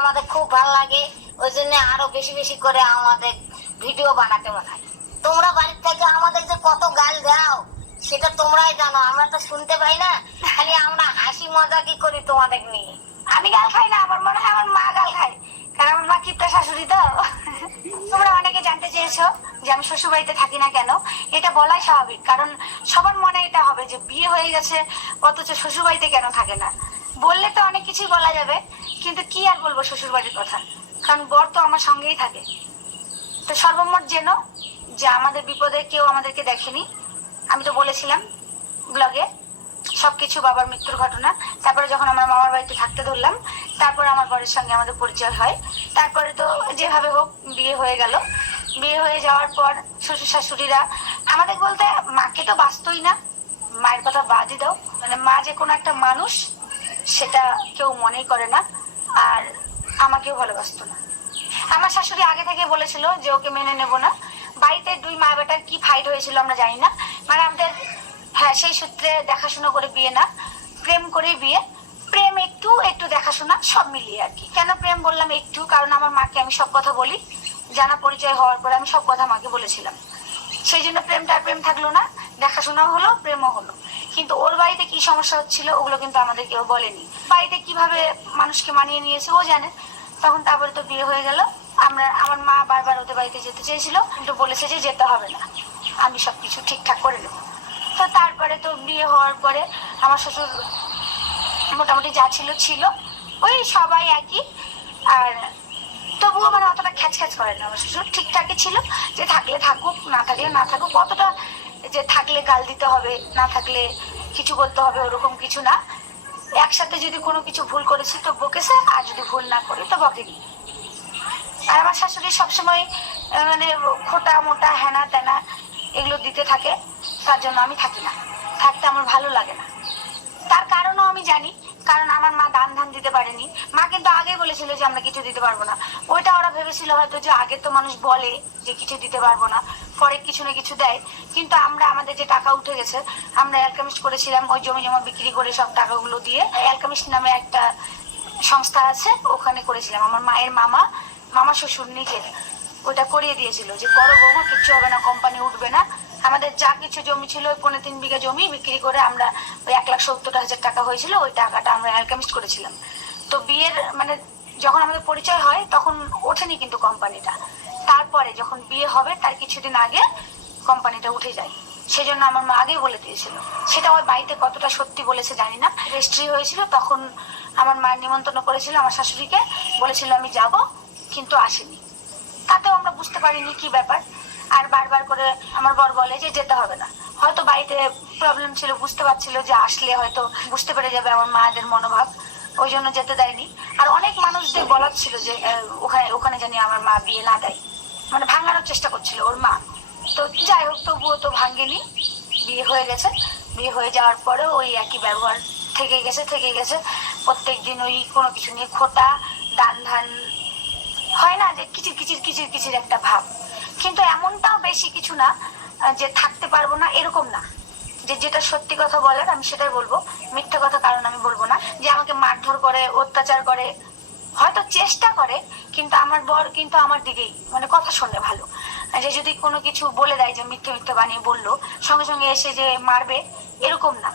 আমাদের খুব ভালো লাগে। ওই জন্য আরও বেশি বেশি করে আমাদের ভিডিও বানাতে মনে হয়। তোমরা বাড়ির থেকে আমাদের যে কত গাল দাও, সেটা তোমরাই জানো। আমরা তো শুনতে পাই না। খালি আমরা হাসি মজা কি করি তোমাদের নিয়ে? আমি গাল খাই না, আমার মনে হয় আমার মা গাল খায়। কারণ আমার মা কিপ্টা শাশুড়ি তো। তোমরা অনেকে জানতে চেয়েছো যে আমি শ্বশুর বাড়িতে থাকি না কেন? এটা বলাই স্বাভাবিক। কারণ সবার মনে এটা হবে যে বিয়ে হয়ে গেছে, অথচ শ্বশুর বাড়িতে কেন থাকে না? বললে তো অনেক কিছুই বলা যাবে, কিন্তু কি আর বলব শ্বশুর বাড়ির কথা? কারণ বর তো আমার সঙ্গেই থাকে। তো সর্বমোট যেন যে আমাদের বিপদে কেউ আমাদেরকে দেখেনি, আমি তো বলেছিলাম ব্লগে, সবকিছু বাবার মৃত্যুর ঘটনা, তারপরে যখন আমরা মামার বাড়িতে থাকতে ধরলাম, তারপরে আমার বরের সঙ্গে আমাদের পরিচয় হয়। তারপরে তো যেভাবে হোক বিয়ে হয়ে গেল। বিয়ে হয়ে যাওয়ার পর শ্বশুর শাশুড়িরা, আমাদের বলতে মাকে তো বাঁচতই না, মায়ের কথা বাদই দাও। মানে মা যে কোনো একটা মানুষ সেটা কেউ মনেই করে না, আর আমাকেও ভালোবাসতো না। আমার শাশুড়ি আগে থেকে বলেছিল যে ওকে মেনে নেব না। বাড়িতে দুই মা বেটার কি ফাইট হয়েছিল আমরা জানি না। মানে আমাদের হ্যাঁ সেই সূত্রে দেখাশোনা করে বিয়ে না, প্রেম করে বিয়ে। প্রেম একটু একটু দেখাশোনা, সব মিলিয়ে আর কি। কেন প্রেম বললাম একটু? কারণ আমার মাকে আমি সব কথা বলি। জানা পরিচয় হওয়ার পরে আমি সব কথা মাকে বলেছিলাম। সেই জন্য প্রেমটা প্রেম থাকল না। দেখাশোনাও হলো, প্রেমও হলো। কিন্তু ওর বাড়িতে কি সমস্যা হচ্ছিল ওগুলো কিন্তু আমাদের কেউ বলেনি। বাড়িতে কীভাবে মানুষকে মানিয়ে নিয়েছে ও জানে। তখন তারপরে তো বিয়ে হয়ে গেল। আমরা, আমার মা বারবার ওদের বাড়িতে যেতে চেয়েছিল, কিন্তু বলেছে যে যেতে হবে না। আমি সবকিছু ঠিকঠাক করে নেব। তো তারপরে তো বিয়ে হওয়ার পরে আমার শ্বশুর মোটামুটি যা ছিল ছিল। ওই সবাই একই। আর তবুও মানে অতটা খ্যাচ খ্যাচ করে না আমার শ্বশুর। ঠিকঠাকই ছিল। যে থাকলে থাকুক, না থাকলে না থাকুক। অতটা যে থাকলে গাল দিতে হবে, না থাকলে কিছু বলতে হবে, ওরকম কিছু না। একসাথে যদি কোনো কিছু ভুল করেছি তো বকেছে আর যদি ভুল না করি তো বকেনি আর আমার শাশুড়ি সবসময় মানে খোটা, মোটা, হেনা, তেনা এগুলো দিতে থাকে, তার জন্য আমি থাকি না। থাকতে আমার ভালো লাগে না। তার কারণও আমি জানি, কারণ আমার মা দান ধান দিতে পারেনি। মা কিন্তু আগে বলেছিল যে আমরা কিছু দিতে পারব না। ওইটা ওরা ভেবেছিল হয়তো যে আগে তো মানুষ বলে যে কিছু দিতে পারব না। পরে কিছু না কিছু দেয়। কিন্তু আমরা আমাদের যে টাকা উঠে গেছে, আমরা অ্যালকামিস্ট করেছিলাম, ওই জমি জমা বিক্রি করে সব টাকাগুলো দিয়ে অ্যালকামিস্ট নামে একটা সংস্থা আছে, ওখানে করেছিলাম। আমার মায়ের মামা মামা শ্বশুর নিজের, ওটা করিয়ে দিয়েছিল যে, করো বৌমা, কিচ্ছু হবে না কোম্পানি উঠবে না। আমাদের যা কিছু জমি ছিল, ওই পনেরো তিন বিঘা জমি বিক্রি করে আমরা ওই এক লাখ সত্তর হাজার টাকা হয়েছিল, ওই টাকাটা আমরা অ্যালকামিস্ট করেছিলাম। তো বিয়ের মানে যখন আমাদের পরিচয় হয়, তখন ওঠেনি কিন্তু কোম্পানিটা তারপরে যখন বিয়ে হবে, তার কিছুদিন আগে কোম্পানিটা উঠে যায়। সেজন্য আমার মা আগেই বলে দিয়েছিল। সেটা ওই বাড়িতে কতটা সত্যি বলেছে জানি না। রেজিস্ট্রি হয়েছিল, তখন আমার মা নিমন্ত্রণ করেছিল আমার শাশুড়িকে। বলেছিল, আমি যাব, কিন্তু আসেনি। তাতেও আমরা বুঝতে পারিনি কি ব্যাপার। আর বারবার করে আমার বর বলে যে যেতে হবে না। হয়তো বাড়িতে প্রবলেম ছিল, বুঝতে পারছিল যে আসলে হয়তো বুঝতে পেরে যাবে আমার মায়েদের মনোভাব। ওই জন্য যেতে দেয়নি। আর অনেক মানুষদের বলার ছিল যে ওখানে ওখানে জানি আমার মা বিয়ে না দেয়। মানে ভাঙানোর চেষ্টা করছিল ওর মা। তো যাই হোক, তবুও তো ভাঙেনি। বিয়ে হয়ে গেছে। বিয়ে হয়ে যাওয়ার পরে ওই একই ব্যবহার থেকে গেছে থেকে গেছে। প্রত্যেক দিন ওই কোনো কিছু নিয়ে খোটা, দান ধান হয় না যে কিচির কিচির কিচির কিচির একটা ভাব। কিন্তু এমনটাও বেশি কিছু না, যে থাকতে পারব না, এরকম না। যে যেটা সত্যি কথা বলার আমি সেটাই বলব। মিথ্যা কথা কারণ আমি বলব না। যে আমাকে মারধর করে, অত্যাচার করে হয়তো চেষ্টা করে, কিন্তু আমার বর কিন্তু আমার দিকেই মানে কথা শোনে ভালো। যে যদি কোনো কিছু বলে দেয়, যে মিথ্যে মিথ্যে বানিয়ে বলল, সঙ্গে সঙ্গে এসে যে মারবে, এরকম না।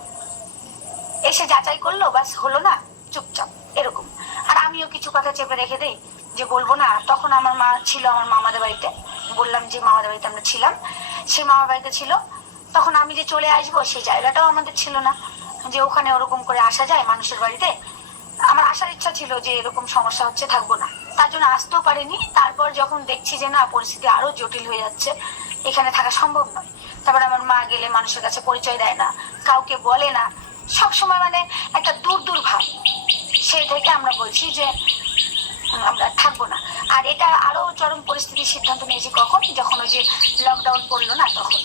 এসে যাচাই করল বাস হলো না, চুপচাপ, এরকম। আর আমিও কিছু কথা চেপে রেখে দেই, যে বলব না। তখন আমার মা ছিল আমার মামাদের বাড়িতে। বললাম যে মামাদের বাড়িতে আমরা ছিলাম। সে মামার বাড়িতে ছিল। তখন আমি যে চলে আসব সেই জায়গাটাও আমাদের ছিল না। যে ওখানে ওরকম করে আসা যায় মানুষের বাড়িতে আমার আসার ইচ্ছা ছিল যে এরকম সমস্যা হচ্ছে, থাকব না। তার জন্য আসতেও পারিনি। তারপর যখন দেখছি যে না, পরিস্থিতি আরও জটিল হয়ে যাচ্ছে, এখানে থাকা সম্ভব নয়। তারপর আমার মা গেলে মানুষের কাছে পরিচয় দেয় না, কাউকে বলে না। সব সময় মানে একটা দূর দূর ভাব। সেই থেকে আমরা বলছি যে আমরা থাকব না। আর এটা আরও চরম পরিস্থিতির সিদ্ধান্ত নিয়েছি কখন? যখন ওই যে লকডাউন পড়ল না তখন।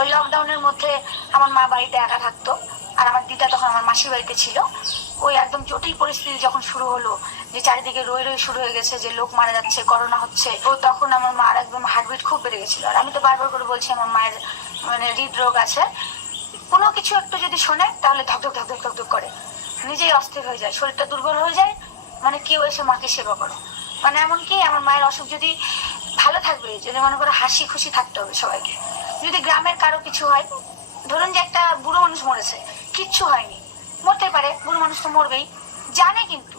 ওই লকডাউনের মধ্যে আমার মা বাড়িতে একা থাকতো, আর আমার দিদা মাসির বাড়িতে ছিল। ওই একদম জটিল পরিস্থিতি যখন শুরু হলো, যে চারিদিকে রই রই শুরু হয়ে গেছে, যে লোক মারা যাচ্ছে, করোনা হচ্ছে, ও তখন আমার মার একদম হার্টবিট খুব বেড়ে গেছিল। আর আমি তো বারবার করে বলছি, আমার মায়ের মানে হৃদরোগ আছে। কোনো কিছু একটু যদি শোনে, তাহলে ধকধক ধকধক ধকধক করে। নিজেই অস্থির হয়ে যায়, শরীরটা দুর্বল হয়ে যায় মানে কেউ এসে মাকে সেবা করো। মানে এমনকি আমার মায়ের অসুখ যদি ভালো থাকবে, যদি মনে করো হাসি খুশি থাকতে হবে সবাইকে। যদি গ্রামের কারও কিছু হয়, ধরুন যে একটা বুড়ো মানুষ মরেছে, কিচ্ছু হয়নি। মরতে পারে বুড়ো মানুষ তো মরবেই। জানে কিন্তু।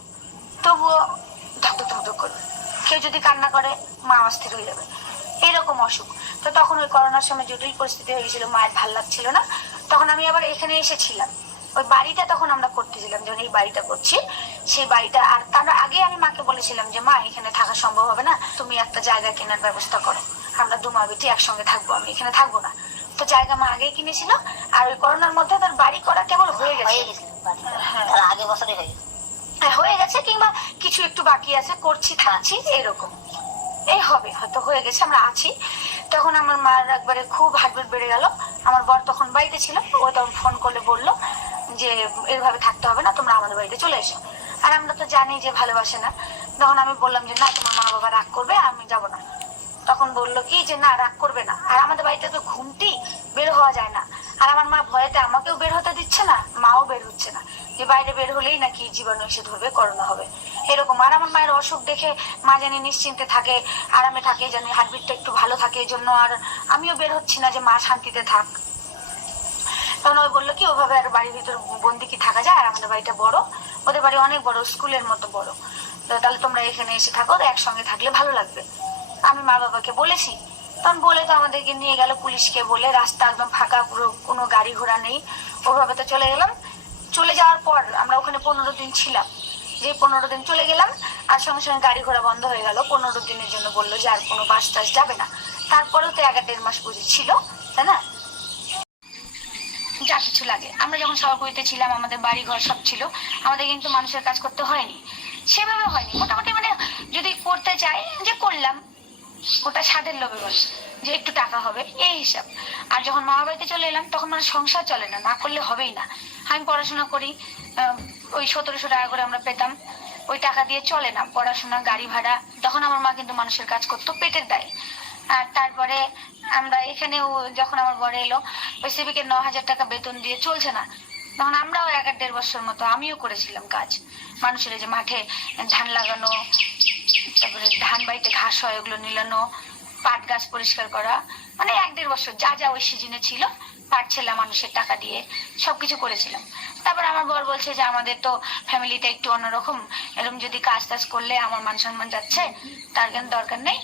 তবুও ধক ধক করবে কেউ যদি কান্না করে, মা অস্থির হয়ে যাবে। এরকম অসুখ। তো তখন ওই করোনার সময় জটিল পরিস্থিতি হয়ে গেছিল মায়ের ভালো লাগছিল না, তখন আমি আবার এখানে এসেছিলাম। ওই বাড়িটা তখন আমরা করতেছিলাম যখন এই বাড়িটা করছি, সেই বাড়িটা, আর তার আগে আমি মাকে বলেছিলাম যে, মা, এখানে থাকা সম্ভব হবে না। তুমি একটা জায়গা কেনার ব্যবস্থা করো। আমরা দু মা বেটি একসঙ্গে থাকব, আমি এখানে থাকব না। তো জায়গা মা আগেই কিনেছিল আর ওই করোনার মধ্যে তার বাড়ি করা কেবল হয়ে গেছে। হয়ে। হ্যাঁ। তার আগে বছরই হয়ে গেছে। হ্যাঁ, হয়ে গেছে কিংবা কিছু একটু বাকি আছে করছি থাকছি এরকম। এই হবে হয়তো হয়ে গেছে আমরা আছি। তখন আমার মার একবারে খুব হার্টবিট বেড়ে গেল। আমার বর তখন বাড়িতে ছিল ও তখন ফোন করলে বলল যে এভাবে থাকতে হবে না তোমরা আমাদের বাড়িতে চলে এসো। আর আমরা তো জানি যে ভালোবাসে না। তখন আমি বললাম যে না তোমার মা বাবা রাগ করবে আমি যাব না। তখন বলল কি যে না, রাগ করবে না। আর আমাদের বাড়িতে তো ঘুমটি বের হওয়া যায় না। আর আমার মা ভয়েতে আমাকেও বের হতে দিচ্ছে না, মাও বের হচ্ছে না। যে বাইরে বের হলেই নাকি জীবাণু এসে ধরবে, করোনা হবে। এরকম। আর আমার মায়ের অসুখ দেখে মা জানি নিশ্চিন্তে থাকে, আরামে থাকে, জানি হার্টবিটটা একটু ভালো থাকে, এই জন্য আর আমিও বের হচ্ছি না যে মা শান্তিতে থাক। তখন ওই বলল কি, ওভাবে আর বাড়ির ভিতর বন্দি কি থাকা যায়? আর আমাদের বাড়িটা বড়। ওদের বাড়ি অনেক বড়, স্কুলের মতো বড়। তাহলে তোমরা এখানে এসে থাকো, একসঙ্গে থাকলে ভালো লাগবে। আমি মা বাবাকে বলেছি। তখন বলে তো আমাদেরকে নিয়ে গেল পুলিশকে বলে, রাস্তা একদম ফাঁকা, পুরো কোনো গাড়ি ঘোড়া নেই। ওভাবে তো চলে গেলাম। চলে যাওয়ার পর আমরা ওখানে পনেরো দিন ছিলাম। যে পনেরো দিন চলে গেলাম, আর সঙ্গে সঙ্গে গাড়ি ঘোড়া বন্ধ হয়ে গেল। পনেরো দিনের জন্য বলল যে আর কোনো বাস টাস যাবে না। তারপরেও তো এক আর দেড় মাস বুঝি ছিল, তাই না? যা কিছু লাগে। আমরা যখন সভাপতিতে ছিলাম, আমাদের বাড়ি ঘর সব ছিল। আমাদের কিন্তু মানুষের কাজ করতে হয়নি। সেভাবে হয়নি। মোটামুটি মানে যদি করতে চাই, যে করলাম। ওটা স্বাদের লোভে বলে যে একটু টাকা হবে, এই হিসাব। আর যখন মা বাড়িতে চলে এলাম, তখন মানে সংসার চলে না না করলে হবেই না। আমি পড়াশোনা করি ওই সতেরোশো টাকা করে আমরা পেতাম, ওই টাকা দিয়ে চলে না, পড়াশোনা, গাড়ি ভাড়া। তখন আমার মা কিন্তু মানুষের কাজ করতো, পেটের দায়ে। আর তারপরে আমরা এখানেও, যখন আমার বড় এলো সিভিকে ন হাজার টাকা বেতন দিয়ে চলছে না। তখন আমরাও এক দেড় বছর মতো আমিও করেছিলাম কাজ। মানুষের যে মাঠে ধান লাগানো, তারপরে ধান বাড়িতে ঘাস হয়, ওগুলো নিলানো, পাট গাছ পরিষ্কার করা মানে এক দেড় বছর যা যা ওই সিজনে ছিল, পাট, ছেলা, মানুষের টাকা দিয়ে সবকিছু করেছিলাম। তারপর আমার বর বলছে যে, আমাদের তো ফ্যামিলিটা একটু অন্যরকম। এরকম যদি কাজ টাজ করলে আমার মান সম্মান যাচ্ছে, তার কেন দরকার নেই?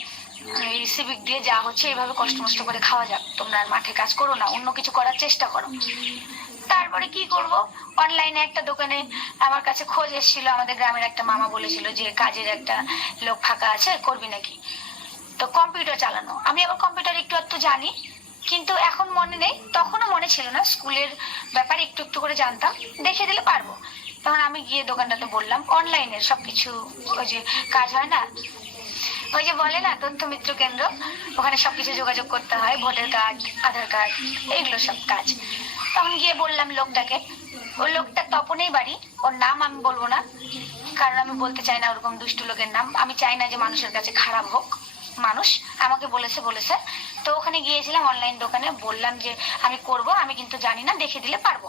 এই সিভিক দিয়ে যা হচ্ছে এইভাবে কষ্ট মষ্ট করে খাওয়া যাক। তোমরা আর মাঠে কাজ করো না, অন্য কিছু করার চেষ্টা করো। তারপরে কি করব? অনলাইনে একটা দোকানে আমার কাছে খোঁজ এসেছিল, আমাদের গ্রামের একটা মামা বলেছিল যে কাজের একটা লোক ফাঁকা আছে, করবি নাকি? তো কম্পিউটার চালানো। আমি আবার কম্পিউটার একটু একটু জানি, কিন্তু এখন মনে নেই, তখনও মনে ছিল না, স্কুলের ব্যাপারে একটু একটু করে জানতাম, দেখে দিলে পারব। তখন আমি গিয়ে দোকানটাতে বললাম অনলাইনের সবকিছু, ওই যে কাজ হয় না? ওই যে বলে না, তথ্য মিত্র কেন্দ্র, ওখানে সবকিছু যোগাযোগ করতে হয়, ভোটার কার্ড, আধার কার্ড, এইগুলো সব কাজ। তখন গিয়ে বললাম লোকটাকে। ওই লোকটা তপনেই বাড়ি, ওর নাম আমি বলব না, কারণ আমি বলতে চাই না ওরকম দুষ্টু লোকের নাম। আমি চাই না যে মানুষের কাছে খারাপ হোক, মানুষ আমাকে বলেছে বলেছে। তো ওখানে গিয়েছিলাম অনলাইন দোকানে, বললাম যে আমি করব, আমি কিন্তু জানি না, দেখে দিলে পারব।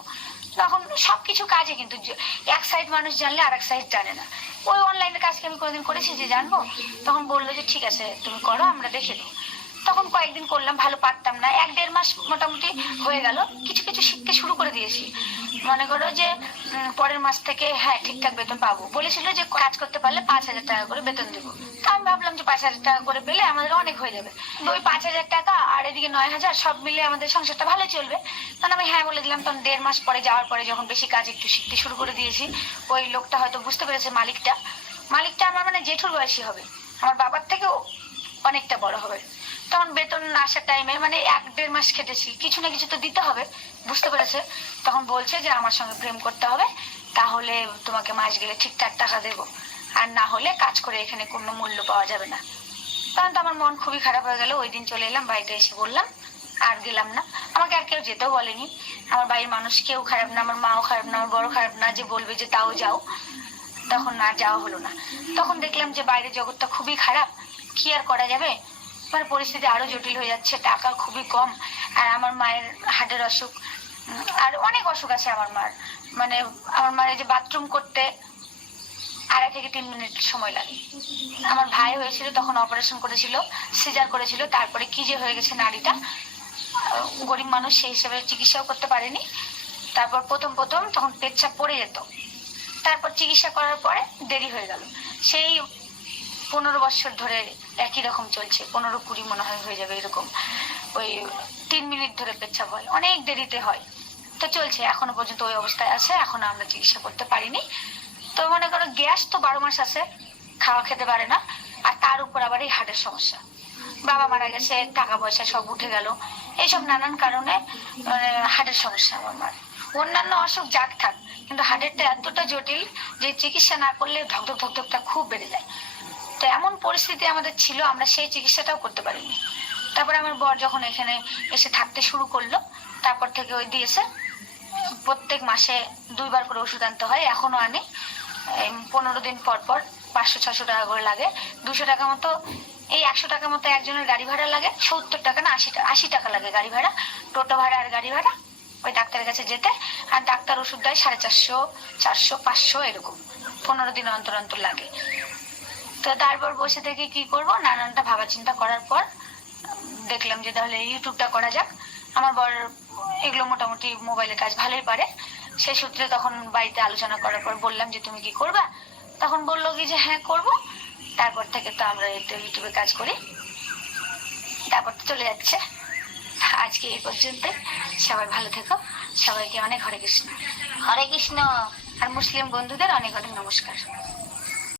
তখন সবকিছু কাজে কিন্তু এক সাইড মানুষ জানলে আর এক সাইড জানে না। ওই অনলাইনের কাজকে আমি কোনোদিন করেছি যে জানব? তখন বলল যে ঠিক আছে, তুমি করো, আমরা দেখে দিই তখন কয়েকদিন করলাম, ভালো পারতাম না। এক দেড় মাস মোটামুটি হয়ে গেল। কিছু কিছু শিখতে শুরু করে দিয়েছি। মনে করো যে পরের মাস থেকে হ্যাঁ ঠিকঠাক বেতন পাবো। বলেছিল যে, কাজ করতে পারলে পাঁচ হাজার টাকা করে বেতন দেবো। তা আমি ভাবলাম যে, পাঁচ হাজার টাকা করে পেলে আমাদের অনেক হয়ে যাবে। ওই পাঁচ হাজার টাকা আর এদিকে নয় হাজার সব মিলে আমাদের সংসারটা ভালো চলবে। তখন আমি হ্যাঁ বলে দিলাম, তখন দেড় মাস পরে যাওয়ার পরে যখন বেশি কাজ একটু শিখতে শুরু করে দিয়েছি, ওই লোকটা হয়তো বুঝতে পেরেছে মালিকটা। মালিকটা আমার মানে জেঠুর বয়সী হবে। আমার বাবার থেকেও অনেকটা বড় হবে। তখন বেতন আসার টাইমে মানে এক দেড় মাস খেটেছি। কিছু না কিছু তো দিতে হবে, বুঝতে পেরেছে? তখন বলছে যে আমার সঙ্গে প্রেম করতে হবে, তাহলে তোমাকে মাস গেলে ঠিকঠাক টাকা দেবো। আর না হলে কাজ করে এখানে কোনো মূল্য পাওয়া যাবে না। তখন তো আমার মন খুবই খারাপ হয়ে গেল। ওই দিন চলে এলাম, বাড়িতে এসে বললাম, আর গেলাম না। আমাকে আর কেউ যেতেও বলেনি। আমার বাড়ির মানুষ কেউ খারাপ না, আমার মাও খারাপ না, আমার বড় খারাপ না, যে বলবে যে তাও যাও। তখন আর যাওয়া হলো না। তখন দেখলাম যে বাইরের জগৎটা খুবই খারাপ। কি আর করা যাবে? মানে পরিস্থিতি আরও জটিল হয়ে যাচ্ছে, টাকা খুবই কম, আর আমার মায়ের হার্টের অসুখ আর অনেক অসুখ আছে আমার মার। মানে আমার মায়ের যে বাথরুম করতে আড়াই থেকে তিন মিনিট সময় লাগে। আমার ভাই হয়েছিল, তখন অপারেশন করেছিল সিজার করেছিল, তারপরে কি যে হয়ে গেছে নারীটা গরিব মানুষ, সেই হিসেবে চিকিৎসাও করতে পারেনি। তারপর প্রথম প্রথম তখন পেচ্ছাপ পড়ে যেত। তারপর চিকিৎসা করার পরে দেরি হয়ে গেল। সেই পনেরো বছর ধরে একই রকম চলছে। পনেরো কুড়ি মনে হয় হয়ে যাবে এরকম। ওই তিন মিনিট ধরে পেচ্ছাপ হয়। অনেক দেরিতে হয়। তো চলছে, এখনও পর্যন্ত ওই অবস্থায় আছে। এখনও আমরা চিকিৎসা করতে পারিনি। তো মনে করো গ্যাস তো বারো মাস আছে, খাওয়া খেতে পারে না। আর তার উপর আবার এই হার্টের সমস্যা। বাবা মারা গেছে, টাকা পয়সা সব উঠে গেল। এইসব নানান কারণে মানে হার্টের সমস্যা আমার মার। অন্যান্য অসুখ যাক থাক, কিন্তু হার্টেরটা এতটা জটিল যে চিকিৎসা না করলে ধকধক ধকধকটা খুব বেড়ে যায়। তো এমন পরিস্থিতি আমাদের ছিল, আমরা সেই চিকিৎসাটাও করতে পারিনি। তারপরে আমার বর যখন এখানে এসে থাকতে শুরু করল, তারপর থেকে ওই দিয়েছে, প্রত্যেক মাসে দুইবার করে ওষুধ আনতে হয়, এখনও আনে। পনেরো দিন পর পর পাঁচশো, ছশো টাকা করে লাগে। দুশো টাকা মতো, এই একশো টাকা মতো একজনের গাড়ি ভাড়া লাগে, সত্তর টাকা না, আশি টাকা আশি টাকা লাগে গাড়ি ভাড়া, টোটো ভাড়া আর গাড়ি ভাড়া, ওই ডাক্তারের কাছে যেতে, আর ডাক্তার ওষুধ দেয় সাড়ে চারশো চারশো, পাঁচশো এরকম, পনেরো দিন অন্তর অন্তর লাগে। তো তারপর বসে থেকে কি করব? নানানটা ভাবা চিন্তা করার পর দেখলাম যে তাহলে ইউটিউবটা করা যাক। আমার বর এগুলো মোটামুটি মোবাইলের কাজ ভালোই পারে। সেই সূত্রে তখন বাড়িতে আলোচনা করার পর বললাম যে তুমি কি করবা? তখন বলল কি যে হ্যাঁ করব। তারপর থেকে তো আমরা তো ইউটিউবে কাজ করি। তারপর তো চলে যাচ্ছে। আজকে এই পর্যন্ত সবাই ভালো থেকো। সবাইকে অনেক হরে কৃষ্ণ। হরে কৃষ্ণ। আর মুসলিম বন্ধুদের অনেক অনেক নমস্কার।